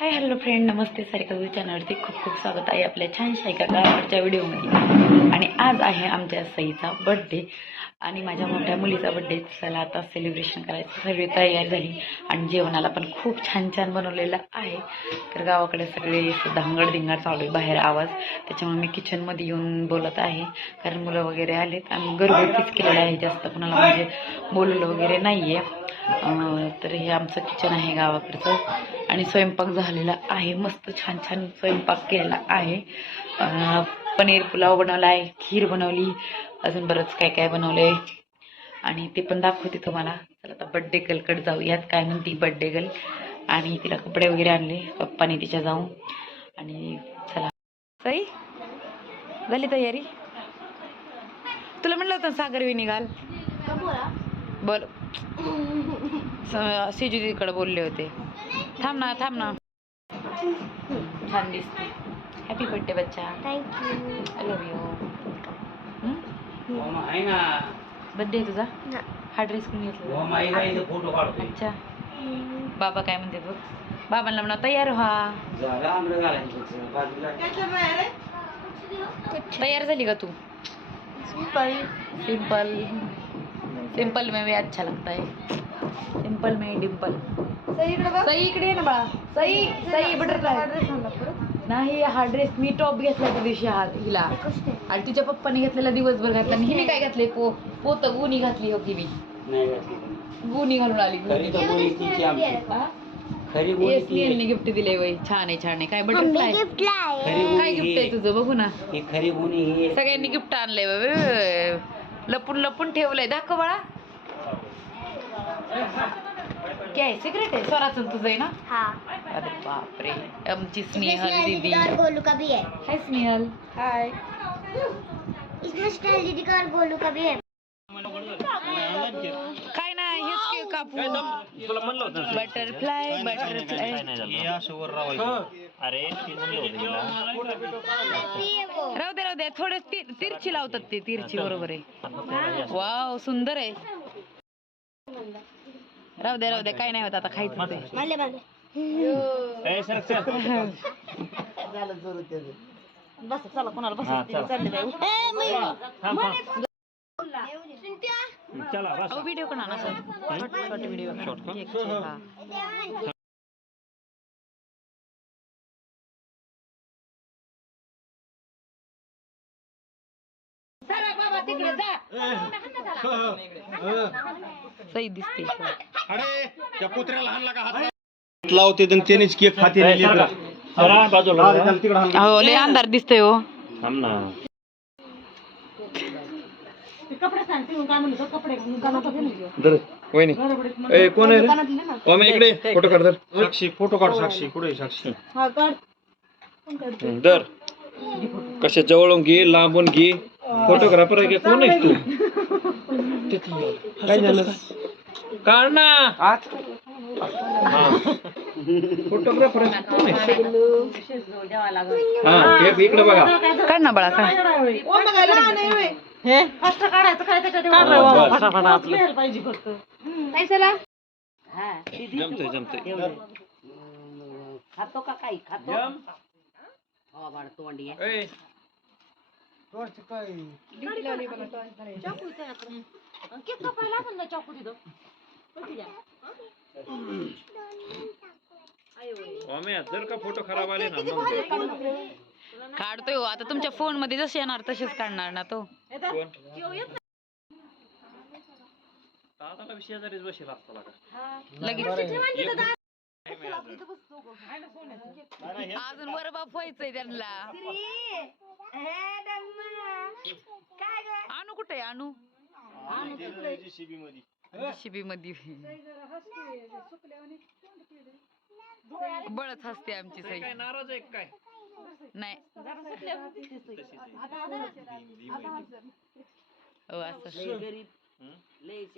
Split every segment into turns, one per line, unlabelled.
हाय hello friend नमस्ते सारिका गुरु चॅनलवरती खूप खूप स्वागत आहे आपल्या छान एका गावाकडच्या व्हिडिओमध्ये आणि आज आहे आमच्या सईचा बड्डे आणि माझ्या मोठ्या मुलीचा बड्डे चला आता सेलिब्रेशन करायचं. सगळी तयारी झाली. आणि जेवणाला पण खूप छान छान बनवलेलं आहे. तर गावाकडे सगळे धांगड धिंगाड चालू आहे बाहेर आवाज. त्याच्यामुळे मी किचनमध्ये येऊन बोलत आहे. कारण मुलं वगैरे आलेत. आम्ही घरगुतीच केलेलं आहे. जास्त कुणाला म्हणजे बोललं वगैरे नाही आहे तर हे आमचं किचन आहे गावाकडचं. आणि स्वयंपाक झालेला आहे. मस्त छान छान स्वयंपाक केलेला आहे. पनीर पुलाव बनवला आहे खीर बनवली अजून बरंच काय काय बनवलंय. आणि ते पण दाखवते तुम्हाला. चला आता बड्डे गर्लकडे जाऊयात काय म्हणते बड्डे गर्ल आणि तिला कपडे वगैरे आणले पप्पाने तिच्या जाऊन. आणि चला. सई झाली तयारी? तुला म्हणलं होतं ना सागर विनी घाल. बोल. सिजुदीकडे बोलले होते. थांब ना थांब ना. छान दिसते हॅपी बर्थडे बच्चा. आय लव्ह यू बर्थडे तुझा? हा. ड्रेस कोणी घेतला
हो,
अच्छा. बाबा काय म्हणते बघ? बाबांना म्हणा तयार व्हा. तयार झाली का तू?
सिंपल
सिंपल सिंपल में भी अच्छा लगता है. सिंपल में डिंपल सई इकडे ये ना बाळा. सई सई बटरफ्लाय. नाही हा ड्रेस मी टॉप घेतला त्या दिवशी हा हिला. आणि तिच्या पप्पाने घेतलेला दिवसभर घातला. आणि हिने काय घातले पो पोत गुणी घातली हो की मी.
नाही घातली.
गुणी घालून आली
खरी तर तिची आमची. ती
गिफ्ट दिले वय छान आहे छान आहे. काय बटरफ्लाय?
खरी
काय गिफ्ट आहे
ही.
तुझं? बघू ना.
ही खरी गुणी ही
सगळ्यांनी गिफ्ट आणलंय बाबा लपून लपून ठेवलंय. दाखव बाळा. काय सिक्रेट आहे स्वराचं तुझं आहे ना?
हाँ।
अरे बापरे। आमची स्नेहल दीदी
और गोलू का भी है।
हाय स्नेहल। हाय।
इसमें स्टाइल दीदी का और गोलू का भी है।
काय नाही हेच केक कापू। बटरफ्लाय बटरफ्लाय
अरे ती म्हणलं होतं हिला.
राहू दे राहू दे. थोडे तिर- तिरची लावतात ते तिरची बरोबर आहे. वाव सुंदर आहे. राहू दे राहू दे काय नाही होत आता खायचं
ए, सरक, सरक. हा, चला. थांब, थांब. चला बस.
अहो व्हिडिओ पण आणा सर. शॉर्ट शॉर्ट हा सही दिसते.
लावते आणि त्यानेच केक खाते
ए, सरका. जरा बाजूला
लय अंधार दिसतोय हो.
थांब ना.
वहिनी. ए कोण आहे रे? ओमे इकडे. फोटो काढ दर साक्षी फोटो काढ साक्षी. कुठे आहे साक्षी? हं, दर कशा जवळून घे लांबून घे. फोटोग्राफर आहे का कोण आहेस तू? काय झालं? काढ ना फोटोग्राफर कोण आहे हा हे इकडे बघा.
काढ ना बाळा काढ.
जमतंय जमतंय. ए, ओमे जर का फोटो खराब आले ना मग.
काढतोय हो आता तुमच्या फोनमध्ये जसे येणार तसेच काढणार ना तो.
कोण? दादाला शेजारीच बसेल असता का?
लगेच. अजून. वर बाप व्हायचंय त्यांना. अनु कुठे अनु शिबी मध्ये बळच हसते आमची सई.
काय नाराज आहे काय?
नाही. हो असं.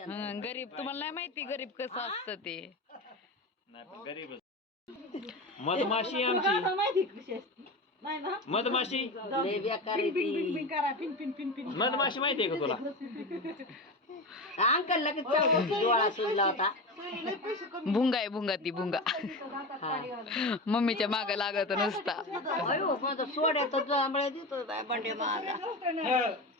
हं, गरीब. तुम्हाला नाही माहिती गरीब कसं असतं ते.
नाही पण गरीबच. मधमाशी आमची. मधमाशी. मधमाशी माहितीये का तुला?
अंकल लगेच डोळा सुजला होता.
भुंगा आहे भुंगा ती भुंगा. मम्मीच्या माग लागत नुसता. पिंक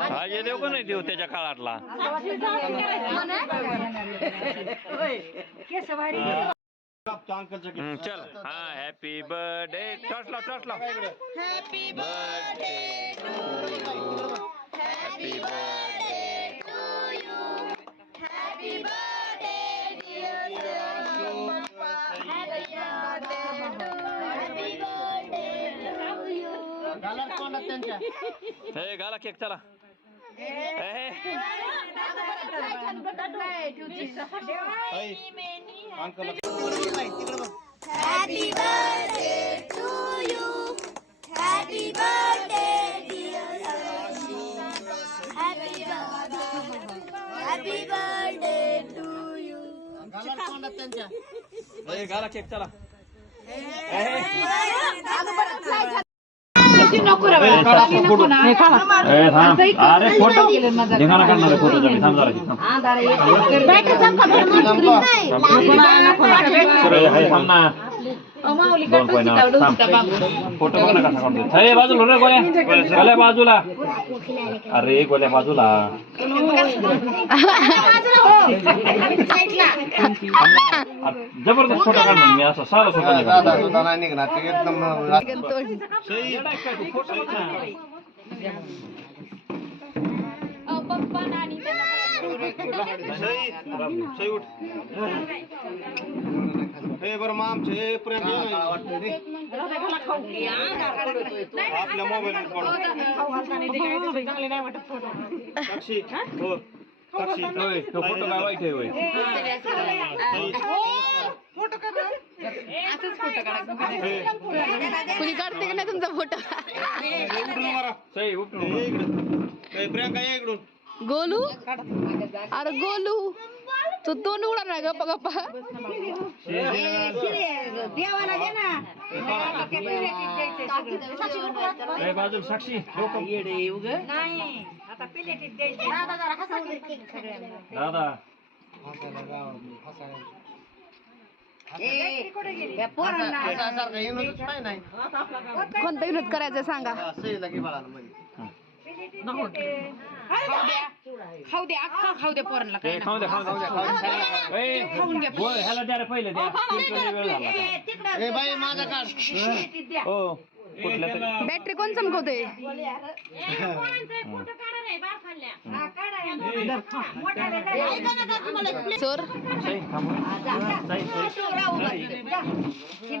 हा ये देऊ का नाही देऊ त्याच्या काळातला चल. हा हॅपी बर्थडे टॉस लाव हॅपी बर्थडे हॅपी बर्थडे हे घाला केक चला ए,
Happy birthday to you. Happy birthday, dear Archie. Happy birthday. Happy birthday to you.
ए, घाला केक चला अरे फोटो. धिंगाणा काढणार आहे फोटो थांब जरा इथे, थांब. सुरेश, हाय, थांब ना. दोन. फोटो कसा. ए, बाजूला रे बाजूला अरे गोल्या बाजूला अरे, जबरदस्त फोटो काढणार मी असं सारा सोपा नाही काढणार.
हे बरं मग आमचे हे प्रेम नाही. आपल्या मोबाईल साक्षी हो? साक्षी
फोटो काय वाईट आहे होय.
कुणी काढते की नाही तुमचा फोटो?
हे मारा. हे हे प्रियंका ये इकडून.
गोलू? अरे गोलू. तू दोन उडा ना गप्पा गप्पा.
साक्षी दादा.
कोणता विनोद करायचा सांगा? खाऊ दे अख्खा खाऊ दे पोरांना
ए, खाऊ द्या खाऊ द्या ए, बोल, ह्याला द्या रे पहिले द्या. तुमचा वेळ झाला आता. हो कुठल्या तरी.
बॅटरी कोण चमकवते? चोर.
सई, थांब. सई, सई.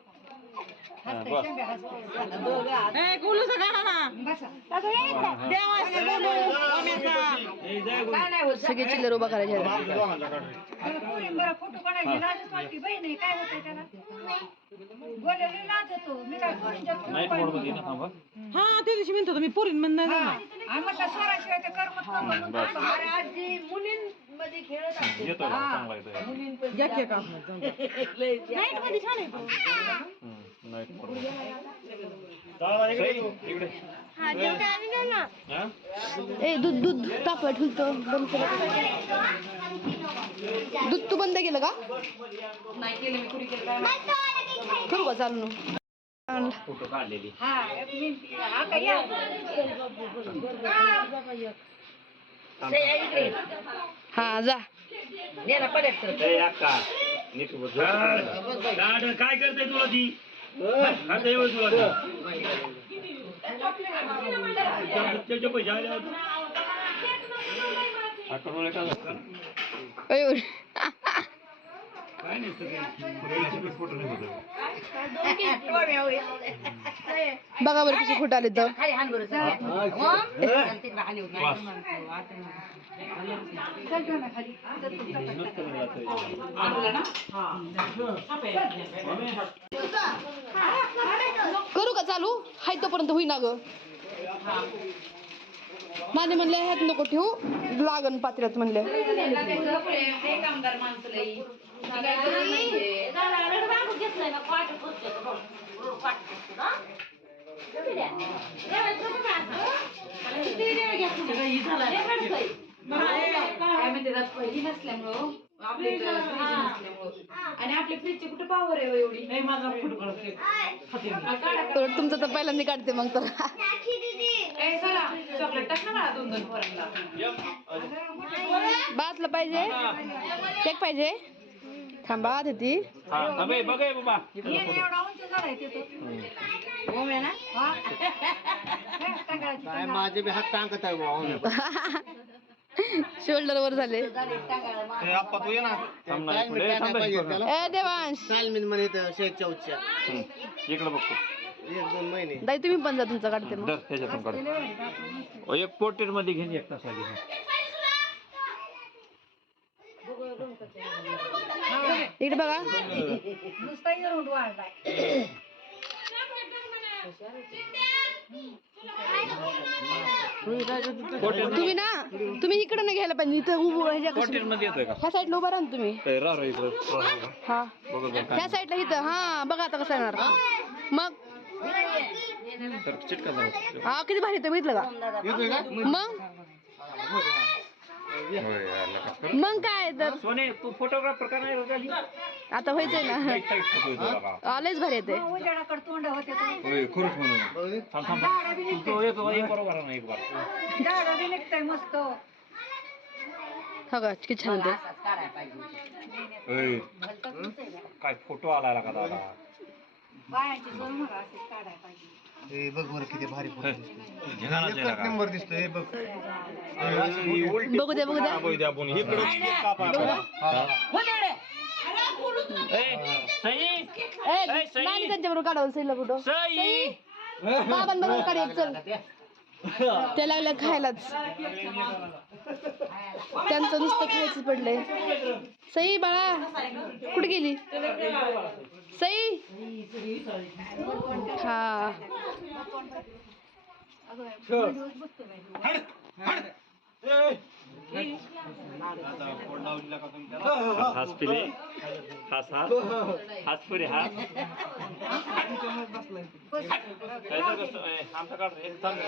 फोटो.
सगळे चिल्लर उभा करायचे.
दोघांचा काढ.
नाईट मोडमध्ये ना थांबा
हा त्या दिवशी म्हणतो मी पोरीन म्हण नाही जाणार.
येतो ना, चांगला येतो
घ्या केक आपण जाऊन द्या.
नाईट मोड सई, इकडे.
हा जेवढं आम्ही ना ना
हा?
ए दूध दूध तापत ठुलतो बंद केलं दूध तू बंद केलं का?
नाही केलं मी काय.
करू का चालू?
फोटो काढलेली.
हा
उभं राहा.
लाड, काय करते तुला ती? हा. त्याचे पैसे आले.
हा,
काय नाही.
बघा बरं कसे फोटो आले तर. करू का चालू? हाय तोपर्यंत होईना ग. माझे म्हणले ह्यात नको ठेवू. लागन पात्र्यात म्हणले.
कामगार माणसं पहिली नसल्यामुळं आपले आणि फ्रीजची कुठे पावर आहे हो एवढी
तर तुमचं तर पहिल्यांदा काढते मग तर.
साक्षी दीदी
ए चला. चॉकलेट टाक ना मला दोन दोन पोरांना.
बातलं पाहिजे? केक पाहिजे? थांबा
हा, बाबा.
माझे बी हात टाकत आहे
शोल्डर वर झाले.
ए,
देवांश.
म्हणे शेत चौथच्या
हम्म, इकडं बघतो.
एक दोन महिने.
दाई तुम्ही पण जा तुमचं काढते मग.
दर त्याच्यातून एक पोर्ट्रेटमध्ये घेऊन एक तास आली
इकडे बघा. तुम्ही ना तुम्ही इकडे नाही घ्यायला पाहिजे इथं उभं ह्याच्या ह्या साईडला उभा राहा ना तुम्ही. हा
बघ बघ काय
ह्या साईडला इथं हा बघा आता कसं येणार. मग?
तर चिटका जाऊ
हा किती भारी येतं बघितलं का? मग? मग काय तर?
सोने तू फोटोग्राफर का नाही झाली
आता व्हायचंय ना. आलेच भारी येते.
होय, खरंच म्हणून. थांब थांब. थांब. तू तो एक एक बरोबर आहे ना एक बार.
हो का किती छान.
काय फोटो आला का दादा?
बघ बरं किती भारी
का?
नंबर दिसतोय बघ.
बघू द्या बघू द्या
बघू द्या आपण इकडं
काढावं सईला फोटो बाबांबरोबर काढ एक चल. त्या लागल्या खायलाच. त्यांचं नुसतं खायचं पडलंय. सई बाळा कुठे गेली? सई? हा.
हास पिले. हास हास. हास पुरे हास. आमचा काढ रे काढ रे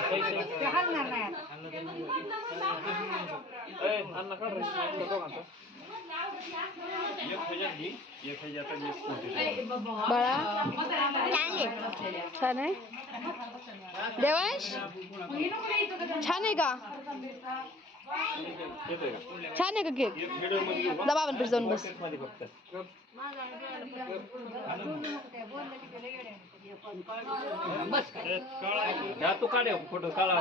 बाळा छान आहे. देवांश? छान आहे का? छान आहे का केक? दबा पण जाऊन बस.
तू काढ फोटो काढा.